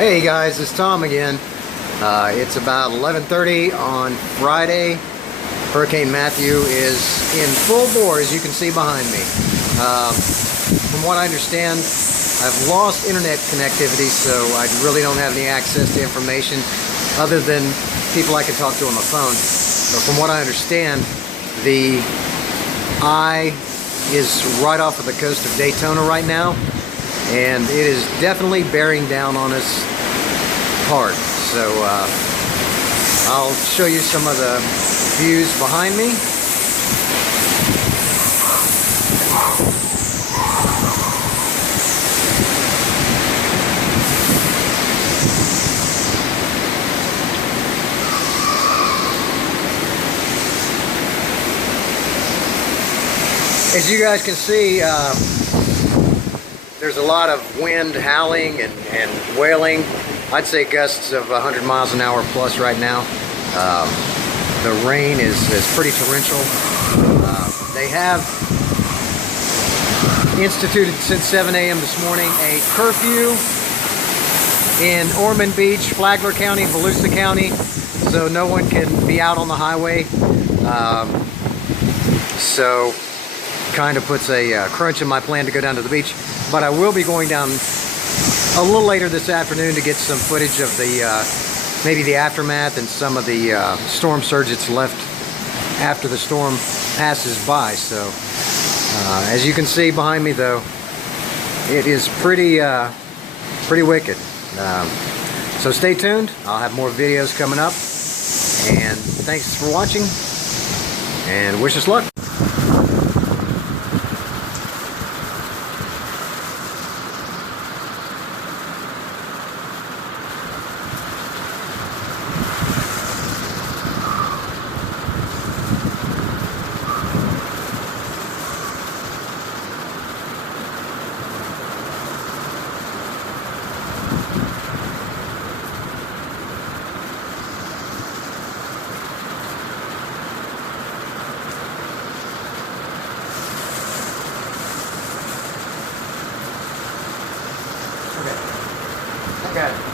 Hey guys, it's Tom again. It's about 11:30 on Friday. Hurricane Matthew is in full bore, as you can see behind me. From what I understand, I've lost internet connectivity, so I really don't have any access to information other than people I can talk to on the phone. But from what I understand, the eye is right off of the coast of Daytona right now, and it is definitely bearing down on us hard. So I'll show you some of the views behind me. As you guys can see, there's a lot of wind howling and wailing. I'd say gusts of 100 miles an hour plus right now. The rain is pretty torrential. They have instituted since 7 a.m. this morning a curfew in Ormond Beach, Flagler County, Volusia County, so no one can be out on the highway. So kind of puts a crunch in my plan to go down to the beach, but I will be going down a little later this afternoon to get some footage of the maybe the aftermath and some of the storm surge that's left after the storm passes by. So as you can see behind me, though, it is pretty wicked. So stay tuned. I'll have more videos coming up, and thanks for watching, and wish us luck. Okay.